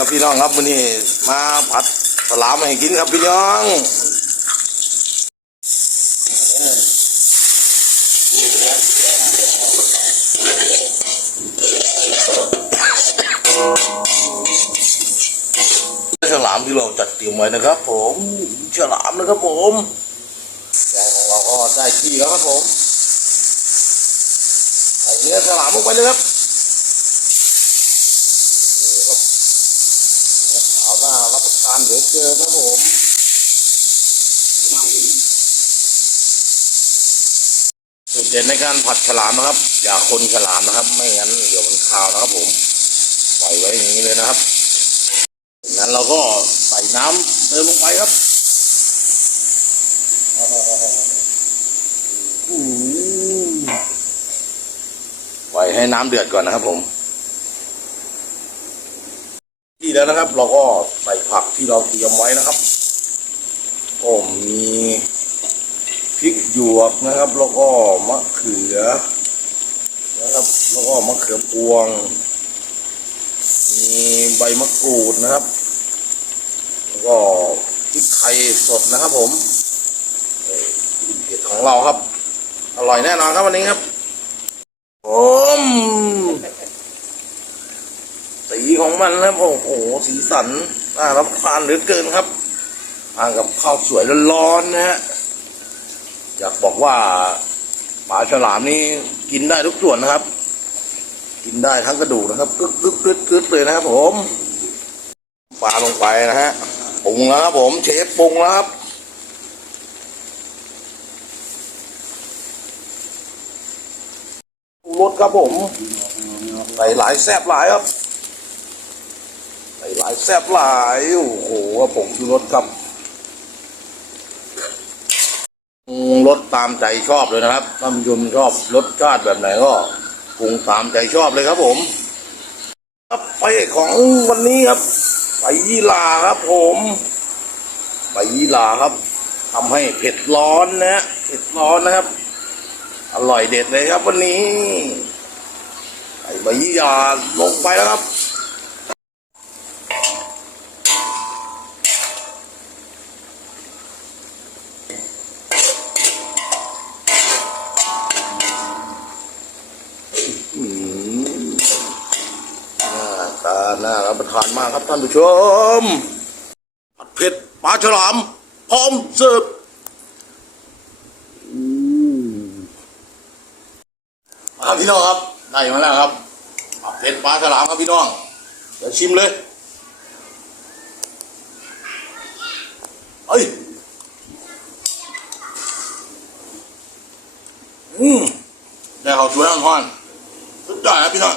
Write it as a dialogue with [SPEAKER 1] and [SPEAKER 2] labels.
[SPEAKER 1] ครับพี่น้องครับวันนี้มาผัดสลามให้กินครับพี่น้องฉลามที่เราจัดเตรียมไว้นะครับ ผมฉลามนะครับผมแกงของเราก็ได้ที่แล้วครับผมใส่เนื้อฉลามลงไปเลยครับ เอาหน้า รับประทานเหลือเกินนะผมจุดเด่นในการผัดฉลามนะครับ อย่าคนฉลามนะครับ ไม่งั้นเดี๋ยวมันคาวนะครับผมปล่อยไว้อย่างนี้เลยนะครับจากนั้นเราก็ใส่น้ำเติมลงไปครับอื้อหือปล่อยให้น้ำเดือดก่อนนะครับผม ที่แล้วนะครับ เราก็ใส่ผักที่เราเตรียมไว้นะครับก็มีพริกหยวกนะครับ แล้วก็มะเขือนะครับ แล้วก็มะเขือพวง มีใบมะกรูดนะครับ แล้วก็พริกไทยสดนะครับ ผมเผ็ดของเราครับ อร่อยแน่นอนครับวันนี้ครับโอ้ม ของมันแล้วโอ้โหสีสันน่ารับประทานเหลือเกินครับทานกับข้าวสวยร้อนๆนะฮะอยากบอกว่าปลาฉลามนี่กินได้ทุกส่วนนะครับ กินได้ทั้งกระดูกนะครับกึ๊กกึ๊กกึกกึกเลยนะครับผมปลาลงไปนะฮะปรุงแล้วครับผมเชฟปรุงแล้วครับรุงรสครับผมใส่หลายแซ่บหลายครับ หลายแซ่บหลาย โอ้โหผงชูรสครับรสตามใจชอบเลยนะครับท่านผู้ชมชอบรสชาติแบบไหนก็ปรุงตามใจชอบเลยครับผมครับไปของวันนี้ครับไปยี่หร่าครับผมไปยี่หร่าครับทำให้เผ็ดร้อนนะเผ็ดร้อนนะครับ อร่อยเด็ดเลยครับวันนี้ใส่ใบยี่หร่าลงไปแล้วครับ อืมหน้าตา น่ารับประทานมากครับท่านผู้ชมผัดเผ็ดปลาฉลามพร้อมเสิร์ฟอืมาครับพี่น้องครับได้มาแล้วครับผัดเผ็ดปลาฉลามครับพี่น้องเดี๋ยวชิมเลยเอ้ยอืมได้ข้าวสวยอ่อนๆสุดยอดครับพี่น้อง